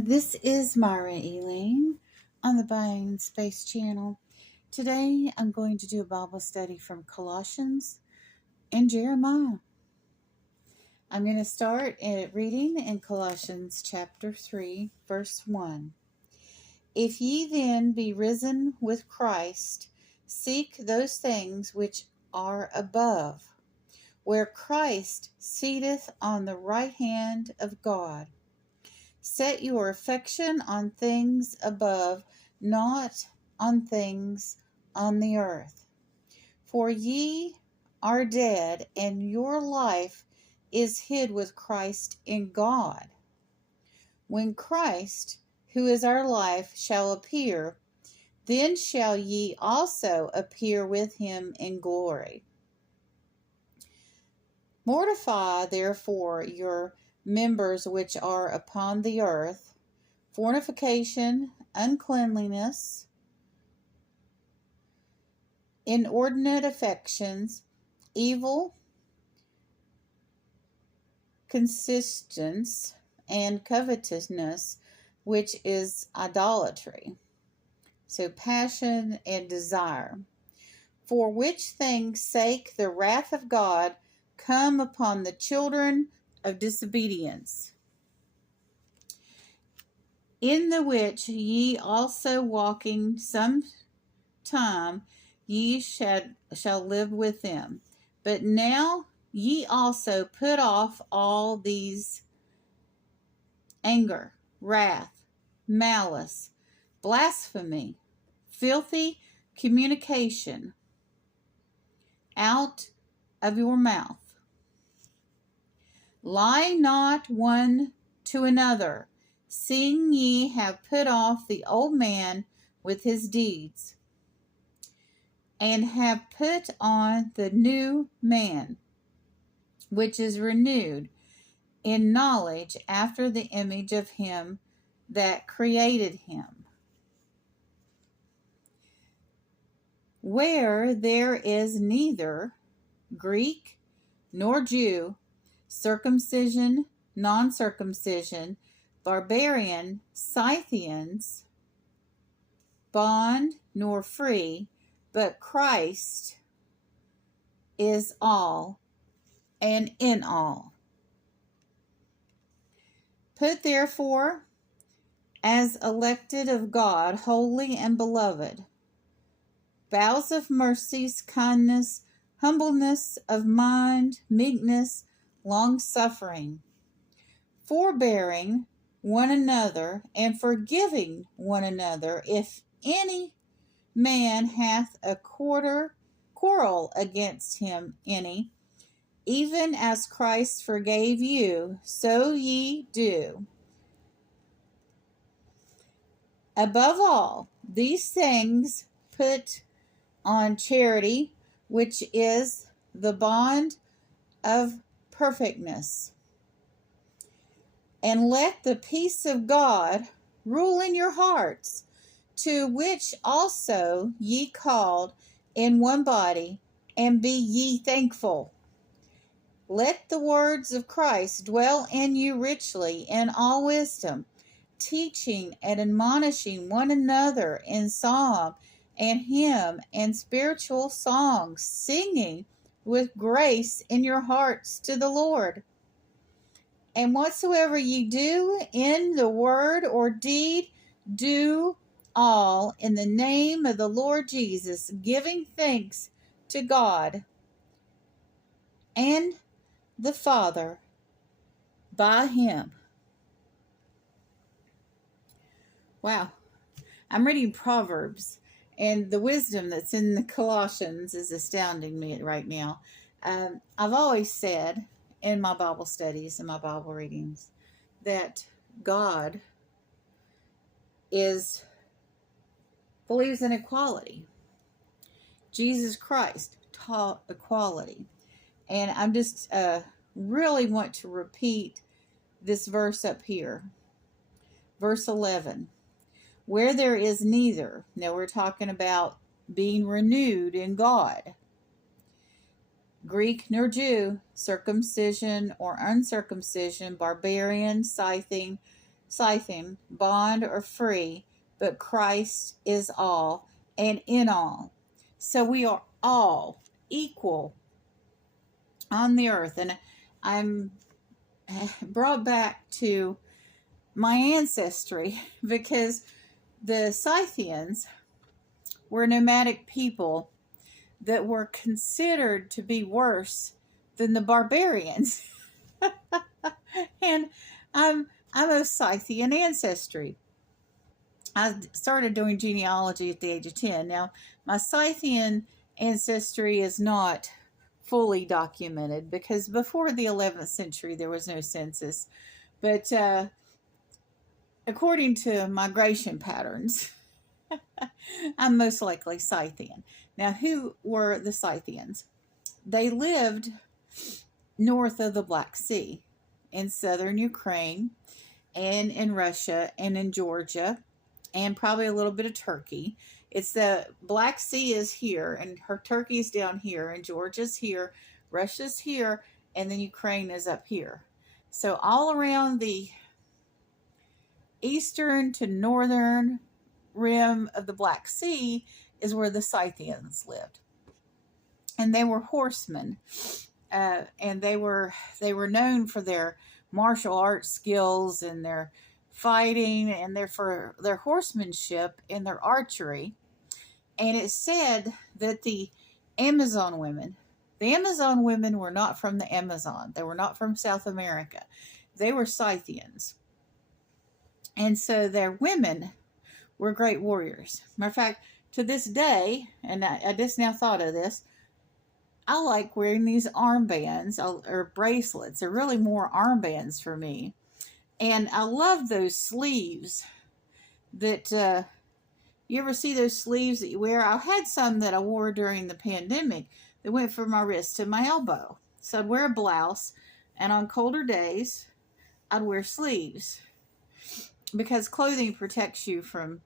This is Myra Elaine on the Buying Space channel. Today I'm going to do a Bible study from Colossians and Jeremiah. I'm going to start reading in Colossians chapter 3, verse 1. If ye then be risen with Christ, seek those things which are above, where Christ sitteth on the right hand of God. Set your affection on things above, not on things on the earth. For ye are dead, and your life is hid with Christ in God. When Christ, who is our life, shall appear, then shall ye also appear with him in glory. Mortify therefore your members which are upon the earth, fornication, uncleanliness, inordinate affections, evil consistence, and covetousness, which is idolatry. So passion and desire. For which things sake the wrath of God come upon the children of disobedience, in the which ye also walking some time ye shall live with them. But now ye also put off all these: anger, wrath, malice, blasphemy, filthy communication out of your mouth. Lie not one to another, seeing ye have put off the old man with his deeds, and have put on the new man, which is renewed in knowledge after the image of him that created him. Where there is neither Greek nor Jew, circumcision, non-circumcision, barbarian, Scythians, bond nor free, but Christ is all and in all. Put therefore, as elected of God, holy and beloved, bowels of mercies, kindness, humbleness of mind, meekness, long-suffering, forbearing one another, and forgiving one another, if any man hath a quarrel against him any, even as Christ forgave you, so ye do. Above all these things put on charity, which is the bond of perfectness. And let the peace of God rule in your hearts, to which also ye called in one body, and be ye thankful. Let the words of Christ dwell in you richly in all wisdom, teaching and admonishing one another in psalm and hymn and spiritual songs, singing with grace in your hearts to the Lord. And whatsoever ye do in the word or deed, do all in the name of the Lord Jesus, giving thanks to God and the Father by him. Wow. I'm reading Proverbs, and the wisdom that's in the Colossians is astounding me right now. I've always said in my Bible studies and my Bible readings that God believes in equality. Jesus Christ taught equality. And I'm just really want to repeat this verse up here. Verse 11. Where there is neither, now we're talking about being renewed in God, Greek nor Jew, circumcision or uncircumcision, barbarian, Scythian, Scythian, bond or free, but Christ is all and in all. So we are all equal on the earth. And I'm brought back to my ancestry because the Scythians were nomadic people that were considered to be worse than the barbarians. And I'm of Scythian ancestry. I started doing genealogy at the age of 10. Now, my Scythian ancestry is not fully documented because before the 11th century there was no census. But according to migration patterns, I'm most likely Scythian. Now, who were the Scythians? They lived north of the Black Sea, in southern Ukraine, and in Russia, and in Georgia, and probably a little bit of Turkey. It's the Black Sea is here, and Turkey's down here, and Georgia's here, Russia's here, and then Ukraine is up here. So all around the eastern to northern rim of the Black Sea is where the Scythians lived. And they were horsemen. And they were known for their martial arts skills and their fighting and for their horsemanship and their archery. And it said that the Amazon women were not from the Amazon. They were not from South America. They were Scythians. And so their women were great warriors. Matter of fact, to this day, and I just now thought of this, I like wearing these armbands or bracelets. They're really more armbands for me. And I love those sleeves that, you ever see those sleeves that you wear? I had some that I wore during the pandemic that went from my wrist to my elbow. So I'd wear a blouse, and on colder days, I'd wear sleeves because clothing protects you from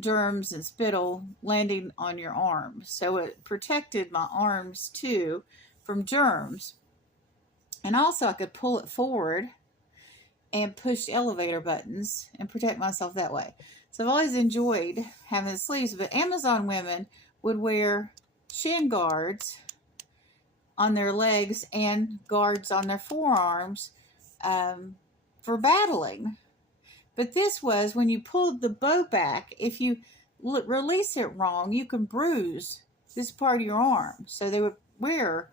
germs and spittle landing on your arms. So it protected my arms too from germs. And also I could pull it forward and push elevator buttons and protect myself that way. So I've always enjoyed having the sleeves, but Amazon women would wear shin guards on their legs and guards on their forearms for battling. But this was when you pulled the bow back, if you release it wrong, you can bruise this part of your arm. So they would wear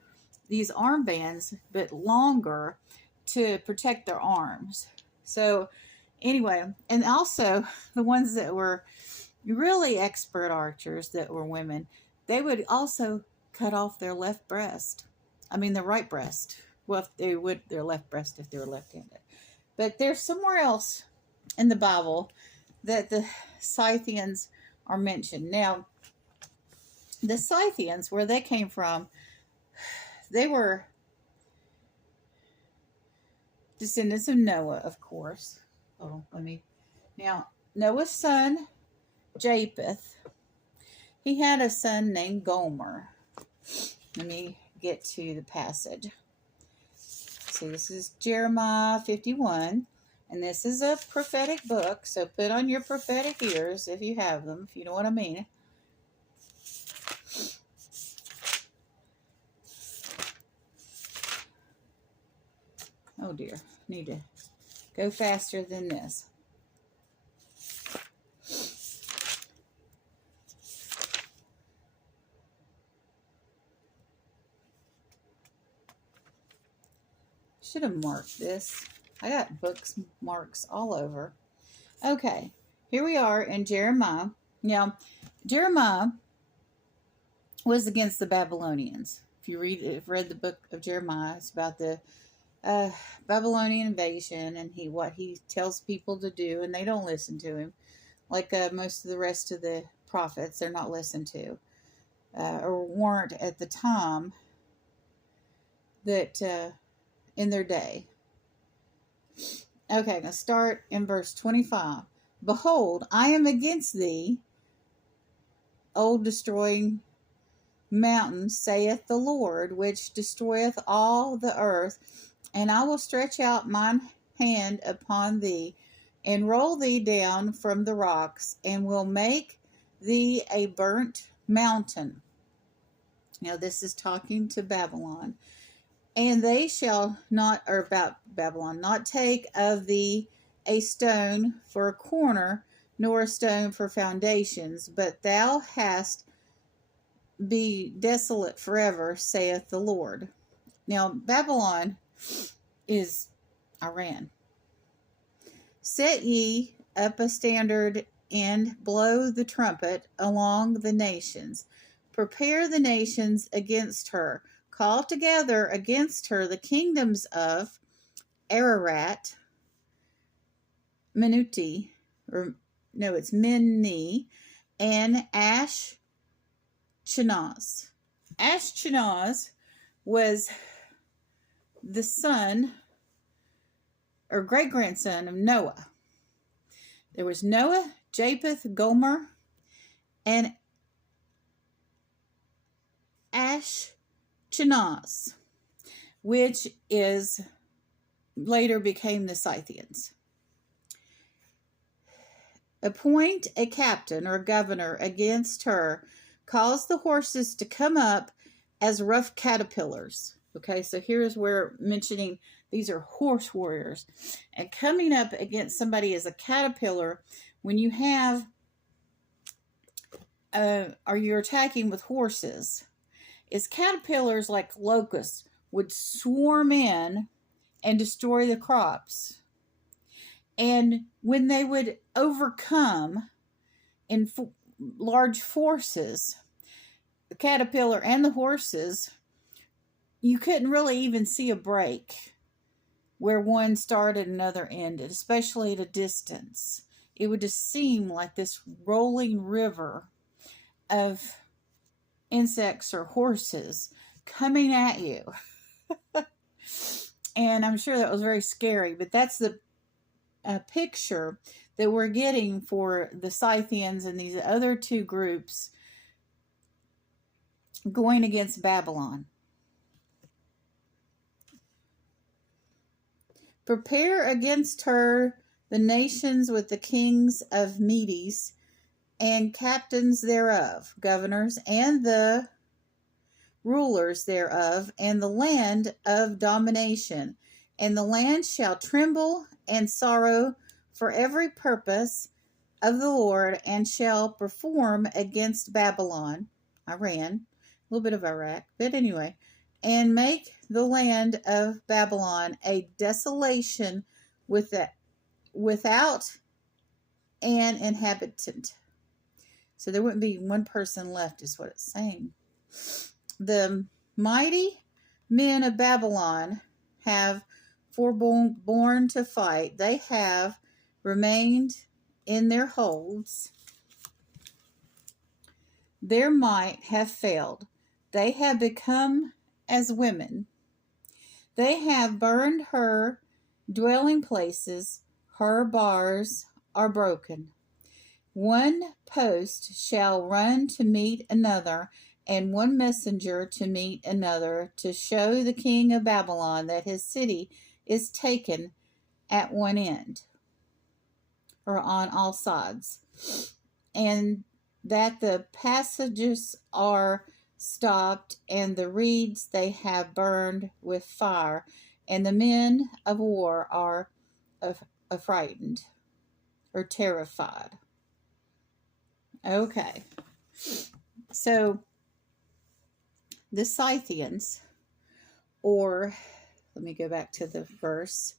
these armbands, but longer to protect their arms. So anyway, and also the ones that were really expert archers that were women, they would also cut off their left breast. I mean, the right breast. Well, if they would, their left breast if they were left-handed. But there's somewhere else in the Bible that the Scythians are mentioned. Now, the Scythians, where they came from, they were descendants of Noah, of course. Now, Noah's son, Japheth, he had a son named Gomer. Let me get to the passage. So this is Jeremiah 51. And this is a prophetic book, so put on your prophetic ears if you have them, if you know what I mean. Oh dear, need to go faster than this. Should have marked this. I got marks all over. Okay, here we are in Jeremiah. Now, Jeremiah was against the Babylonians. If you read the book of Jeremiah, it's about the Babylonian invasion and what he tells people to do, and they don't listen to him. Like most of the rest of the prophets, they're not listened to, or weren't at the time that in their day. Okay, now start in verse 25. Behold, I am against thee, O destroying mountain, saith the Lord, which destroyeth all the earth, and I will stretch out mine hand upon thee, and roll thee down from the rocks, and will make thee a burnt mountain. Now, this is talking to Babylon. And they shall not, or about Babylon, not take of thee a stone for a corner, nor a stone for foundations, but thou hast be desolate forever, saith the Lord. Now, Babylon is Iran. Set ye up a standard and blow the trumpet along the nations. Prepare the nations against her. Call together against her the kingdoms of Ararat, Minuti, or no, it's Minni, and Ashkenaz. Ashkenaz was the son or great-grandson of Noah. There was Noah, Japheth, Gomer, and Ashkenaz, which is later became the Scythians. Appoint a captain or governor against her. Cause the horses to come up as rough caterpillars. Okay, so here's where mentioning these are horse warriors. And coming up against somebody as a caterpillar, when you have, or you're attacking with horses, is caterpillars like locusts would swarm in and destroy the crops. And when they would overcome in large forces, the caterpillar and the horses, you couldn't really even see a break where one started and another ended, especially at a distance. It would just seem like this rolling river of insects or horses coming at you. And I'm sure that was very scary, but that's the picture that we're getting for the Scythians and these other two groups going against Babylon. Prepare against her the nations with the kings of Medes and captains thereof, governors, and the rulers thereof, and the land of domination. And the land shall tremble and sorrow for every purpose of the Lord, and shall perform against Babylon, Iran, a little bit of Iraq, but anyway, and make the land of Babylon a desolation without an inhabitant. So there wouldn't be one person left, is what it's saying. The mighty men of Babylon have forborne to fight. They have remained in their holds. Their might have failed. They have become as women. They have burned her dwelling places. Her bars are broken. One post shall run to meet another, and one messenger to meet another, to show the king of Babylon that his city is taken at one end, or on all sides, and that the passages are stopped, and the reeds they have burned with fire, and the men of war are affrighted or terrified. Okay, so the Scythians, or let me go back to the verse,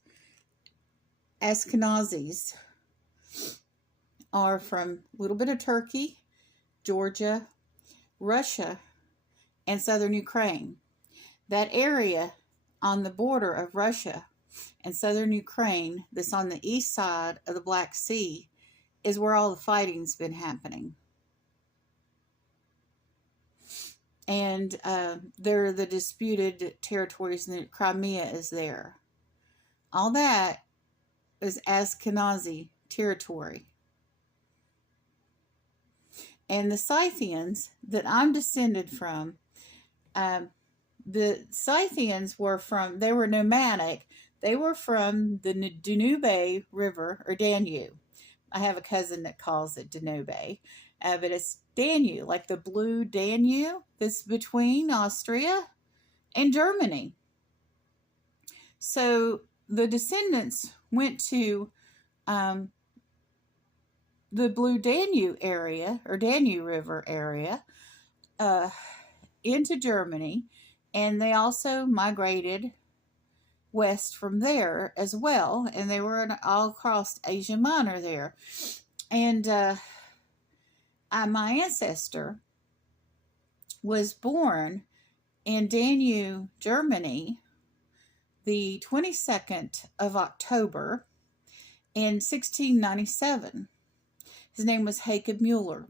Ashkenazis, are from a little bit of Turkey, Georgia, Russia, and southern Ukraine. That area on the border of Russia and southern Ukraine, that's on the east side of the Black Sea, is where all the fighting's been happening. And they're the disputed territories, and Crimea is there. All that is Ashkenazi territory. And the Scythians that I'm descended from, the Scythians were nomadic. They were from the Danube River, or Danube. I have a cousin that calls it Danube, but it's Danube, like the blue Danube that's between Austria and Germany. So the descendants went to the blue Danube area, or Danube River area, into Germany, and they also migrated west from there as well, and they were all across Asia Minor there. And my ancestor was born in Danube, Germany, the 22nd of October in 1697. His name was Jacob Mueller.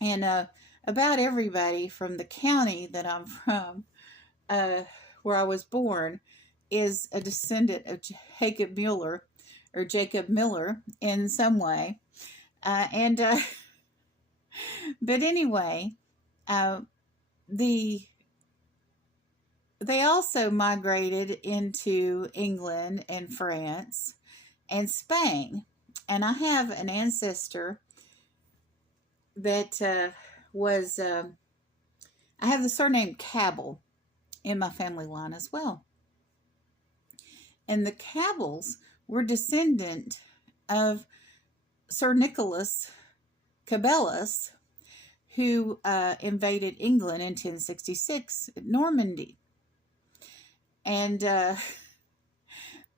And about everybody from the county that I'm from, where I was born, is a descendant of Jacob Mueller, or Jacob Miller in some way. But anyway, they also migrated into England and France and Spain. And I have an ancestor that I have the surname Cabell in my family line as well. And the Cabells were descendant of Sir Nicholas Cabellus, who invaded England in 1066 at Normandy. And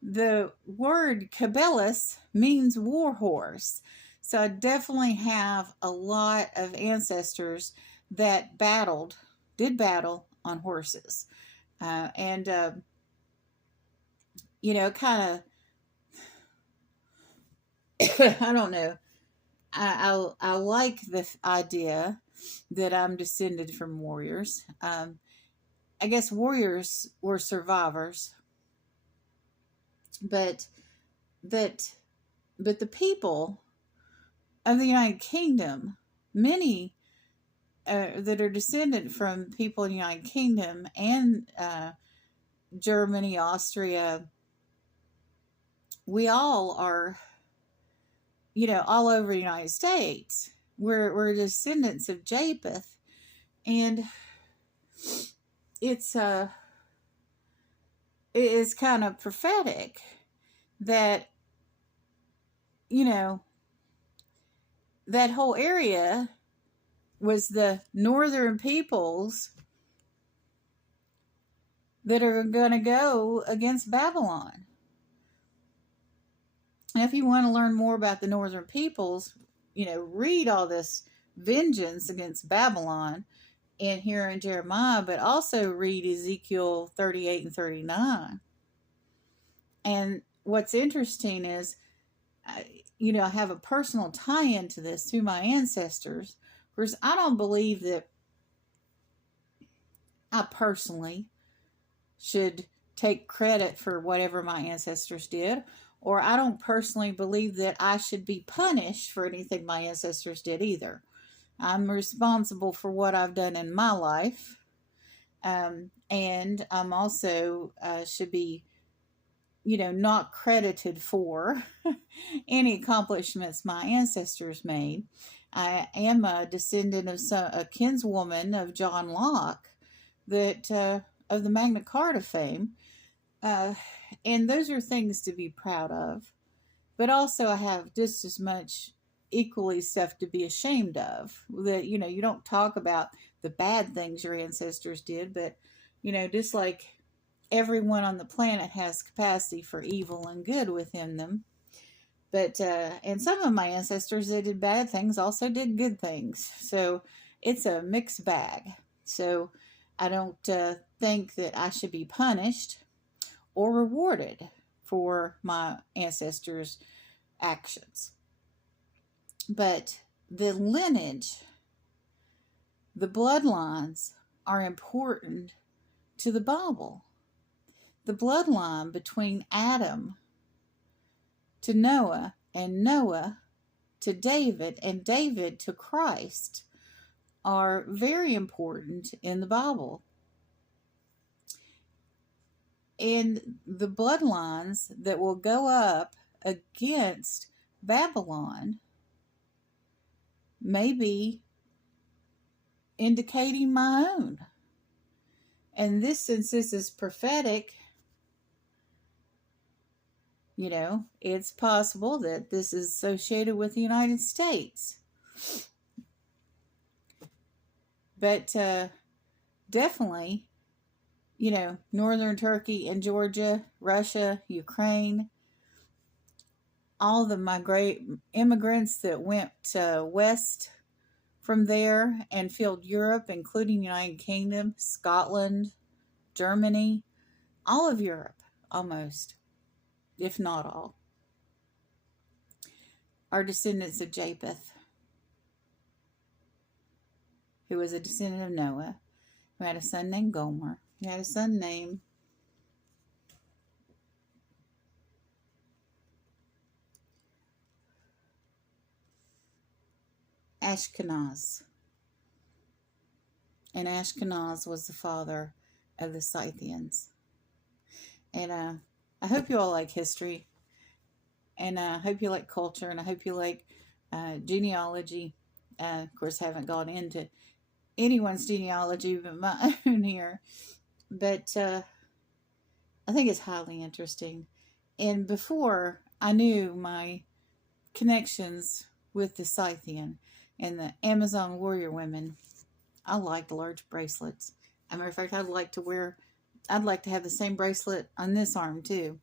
the word Cabellus means war horse. So I definitely have a lot of ancestors that did battle on horses. Kind of, I don't know. I like the idea that I'm descended from warriors. I guess warriors were survivors, but the people of the United Kingdom, many that are descended from people in the United Kingdom and Germany, Austria, we all are, all over the United States. We're descendants of Japheth, and it's kind of prophetic that that whole area was the northern peoples that are going to go against Babylon. And if you want to learn more about the northern peoples, read all this vengeance against Babylon here in Jeremiah, but also read Ezekiel 38 and 39. And what's interesting is, I have a personal tie-in to this, to my ancestors. Whereas I don't believe that I personally should take credit for whatever my ancestors did, or I don't personally believe that I should be punished for anything my ancestors did either. I'm responsible for what I've done in my life, and I'm also should be, not credited for any accomplishments my ancestors made. I am a descendant of a kinswoman of John Locke, that of the Magna Carta fame, and those are things to be proud of. But also, I have just as much equally stuff to be ashamed of. That you don't talk about the bad things your ancestors did, but just like everyone on the planet has capacity for evil and good within them. But and some of my ancestors that did bad things also did good things. So it's a mixed bag. So I don't think that I should be punished or rewarded for my ancestors' actions. But the lineage, the bloodlines are important to the Bible. The bloodline between Adam to Noah, and Noah to David, and David to Christ are very important in the Bible. in the bloodlines that will go up against Babylon, maybe indicating my own. And this, since this is prophetic, it's possible that this is associated with the United States. But definitely, northern Turkey and Georgia, Russia, Ukraine, all the immigrants that went west from there and filled Europe, including United Kingdom, Scotland, Germany, all of Europe, almost, if not all, are descendants of Japheth, who was a descendant of Noah, who had a son named Gomer, who had a son named Ashkenaz. And Ashkenaz was the father of the Scythians. And I hope you all like history. And I hope you like culture. And I hope you like genealogy. Of course, I haven't gone into anyone's genealogy but my own here. But I think it's highly interesting. And before I knew my connections with the Scythian and the Amazon warrior women, I liked large bracelets. As a matter of fact, I'd like to have the same bracelet on this arm too.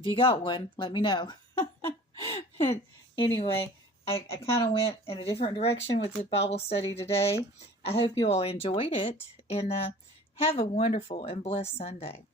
If you got one, let me know. Anyway, I kind of went in a different direction with the Bible study today. I hope you all enjoyed it, and have a wonderful and blessed Sunday.